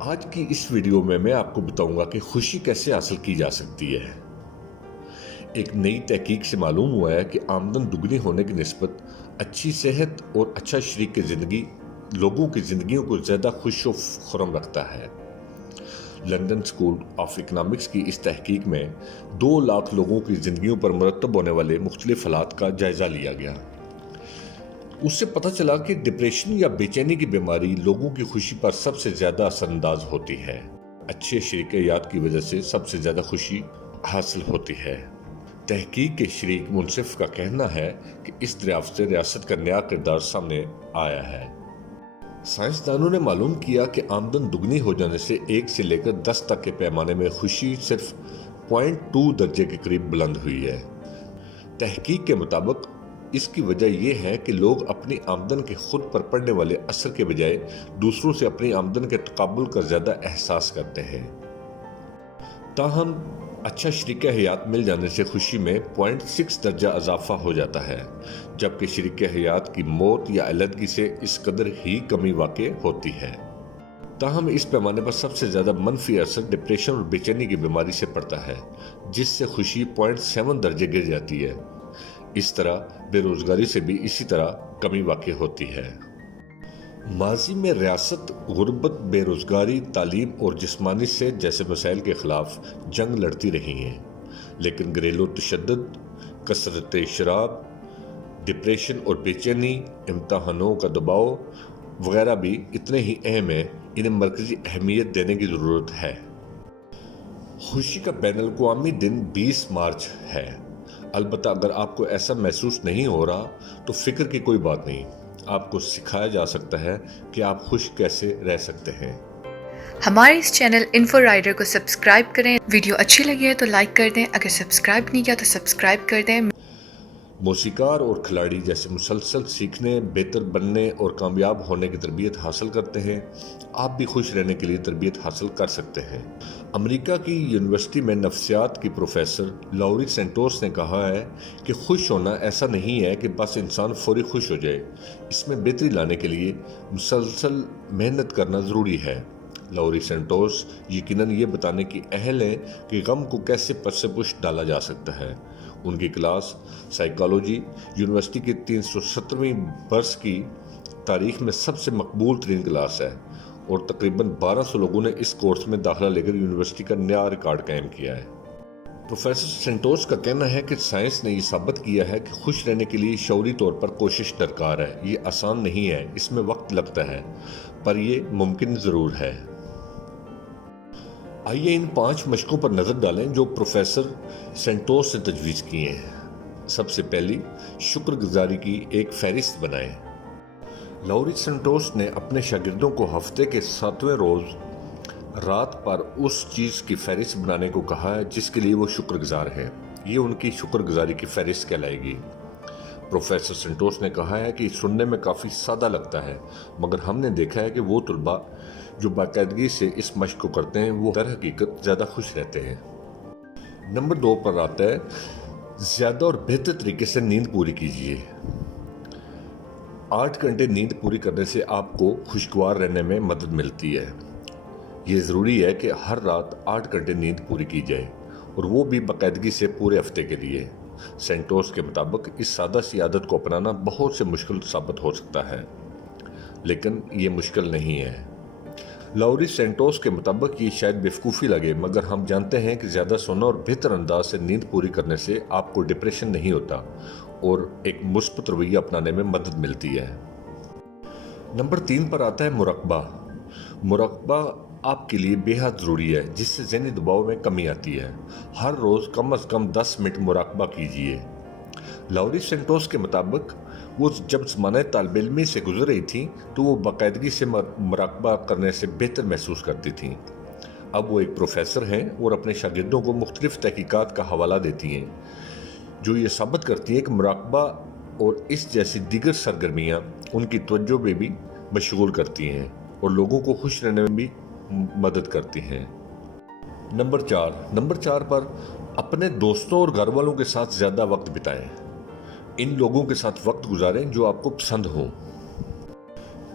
آج کی اس ویڈیو میں آپ کو بتاؤں گا کہ خوشی کیسے حاصل کی جا سکتی ہے۔ ایک نئی تحقیق سے معلوم ہوا ہے کہ آمدن دگنی ہونے کی نسبت اچھی صحت اور اچھا شریک زندگی لوگوں کی زندگیوں کو زیادہ خوش و خرم رکھتا ہے۔ لندن اسکول آف اکنامکس کی اس تحقیق میں 2 لاکھ لوگوں کی زندگیوں پر مرتب ہونے والے مختلف حالات کا جائزہ لیا گیا۔ اس سے پتہ چلا کہ ڈپریشن یا بے چینی کی بیماری لوگوں کی خوشی پر سب سے زیادہ اثر انداز ہوتی ہے۔ اچھے شریک حیات کی وجہ سے سب سے زیادہ خوشی حاصل ہوتی ہے۔ تحقیق کے شریک منصف کا کہنا ہے کہ اس دریافت سے ریاست کا نیا کردار سامنے آیا ہے۔ سائنسدانوں نے معلوم کیا کہ آمدن دگنی ہو جانے سے 1 سے لے کر 10 تک کے پیمانے میں خوشی صرف 0.2 درجے کے قریب بلند ہوئی ہے۔ تحقیق کے مطابق اس کی وجہ یہ ہے کہ لوگ اپنی آمدن کے خود پر پڑنے والے اثر کے بجائے دوسروں سے اپنی آمدن کے تقابل کا زیادہ احساس کرتے ہیں۔ تاہم اچھا شریک حیات مل جانے سے خوشی میں 0.6 درجہ اضافہ ہو جاتا ہے، جبکہ شریک حیات کی موت یا علیحدگی سے اس قدر ہی کمی واقع ہوتی ہے۔ تاہم اس پیمانے پر سب سے زیادہ منفی اثر ڈپریشن اور بے چینی کی بیماری سے پڑتا ہے، جس سے خوشی 0.7 درجے گر جاتی ہے۔ اس طرح بے روزگاری سے بھی اسی طرح کمی واقع ہوتی ہے۔ ماضی میں ریاست غربت، بے روزگاری، تعلیم اور جسمانی صحت جیسے مسائل کے خلاف جنگ لڑتی رہی ہیں، لیکن گھریلو تشدد، کثرت شراب، ڈپریشن اور بے چینی، امتحانوں کا دباؤ وغیرہ بھی اتنے ہی اہم ہیں۔ انہیں مرکزی اہمیت دینے کی ضرورت ہے۔ خوشی کا بین الاقوامی دن 20 مارچ ہے۔ البتہ اگر آپ کو ایسا محسوس نہیں ہو رہا تو فکر کی کوئی بات نہیں، آپ کو سکھایا جا سکتا ہے کہ آپ خوش کیسے رہ سکتے ہیں۔ ہمارے اس چینل انفو رائڈر کو سبسکرائب کریں۔ ویڈیو اچھی لگی ہے تو لائک کر دیں، اگر سبسکرائب نہیں کیا تو سبسکرائب کر دیں۔ موسیقار اور کھلاڑی جیسے مسلسل سیکھنے، بہتر بننے اور کامیاب ہونے کی تربیت حاصل کرتے ہیں۔ آپ بھی خوش رہنے کے لیے تربیت حاصل کر سکتے ہیں۔ امریکہ کی یونیورسٹی میں نفسیات کی پروفیسر لوری سینٹوس نے کہا ہے کہ خوش ہونا ایسا نہیں ہے کہ بس انسان فوری خوش ہو جائے، اس میں بہتری لانے کے لیے مسلسل محنت کرنا ضروری ہے۔ لوری سینٹوس یقیناً یہ بتانے کی اہل ہیں کہ غم کو کیسے پس پش ڈالا جا سکتا ہے۔ ان کی کلاس سائیکالوجی یونیورسٹی کی 370ویں برس کی تاریخ میں سب سے مقبول ترین کلاس ہے، اور تقریباً 1200 لوگوں نے اس کورس میں داخلہ لے کر یونیورسٹی کا نیا ریکارڈ قائم کیا ہے۔ پروفیسر سینٹوس کا کہنا ہے کہ سائنس نے یہ ثابت کیا ہے کہ خوش رہنے کے لیے شعوری طور پر کوشش درکار ہے۔ یہ آسان نہیں ہے، اس میں وقت لگتا ہے، پر یہ ممکن ضرور ہے۔ آئیے ان 5 مشقوں پر نظر ڈالیں جو پروفیسر سینٹوس نے تجویز کی ہیں۔ سب سے پہلی، شکر گزاری کی ایک فہرست بنائیں۔ لوری سینٹوس نے اپنے شاگردوں کو ہفتے کے 7ویں روز رات پر اس چیز کی فہرست بنانے کو کہا ہے جس کے لیے وہ شکر گزار ہیں۔ یہ ان کی شکر گزاری کی فہرست کہلائے گی۔ پروفیسر سینٹوس نے کہا ہے کہ یہ سننے میں کافی سادہ لگتا ہے، مگر ہم نے دیکھا ہے کہ وہ طلباء جو باقاعدگی سے اس مشق کو کرتے ہیں وہ در حقیقت زیادہ خوش رہتے ہیں۔ نمبر 2 پر آتا ہے، زیادہ اور بہتر طریقے سے نیند پوری کیجیے۔ 8 گھنٹے نیند پوری کرنے سے آپ کو خوشگوار رہنے میں مدد ملتی ہے۔ یہ ضروری ہے کہ ہر رات 8 گھنٹے نیند پوری کی جائے، اور وہ بھی باقاعدگی سے پورے ہفتے کے لیے۔ سینٹوس کے مطابق اس سادہ سی عادت کو اپنانا بہت سے مشکل ثابت ہو سکتا ہے، لیکن یہ مشکل نہیں ہے۔ لوری سینٹوس کے مطابق یہ شاید بیوقوفی لگے، مگر ہم جانتے ہیں کہ زیادہ سونا اور بہتر انداز سے نیند پوری کرنے سے آپ کو ڈپریشن نہیں ہوتا اور ایک مثبت رویہ اپنانے میں مدد ملتی ہے۔ نمبر 3 پر آتا ہے مراقبہ۔ مراقبہ آپ کے لیے بے حد ضروری ہے، جس سے ذہنی دباؤ میں کمی آتی ہے۔ ہر روز کم از کم 10 منٹ مراقبہ کیجیے۔ لوری سینٹوس کے مطابق وہ جب زمانہ طالب علمی سے گزر رہی تھیں تو وہ باقاعدگی سے مراقبہ کرنے سے بہتر محسوس کرتی تھیں۔ اب وہ ایک پروفیسر ہیں اور اپنے شاگردوں کو مختلف تحقیقات کا حوالہ دیتی ہیں جو یہ ثابت کرتی ہیں کہ مراقبہ اور اس جیسی دیگر سرگرمیاں ان کی توجہ میں بھی مشغول کرتی ہیں اور لوگوں کو خوش رہنے میں بھی مدد کرتی ہیں۔ نمبر 4 پر اپنے دوستوں اور گھر والوں کے ساتھ زیادہ وقت بتائیں۔ ان لوگوں کے ساتھ وقت گزاریں جو آپ کو پسند ہوں۔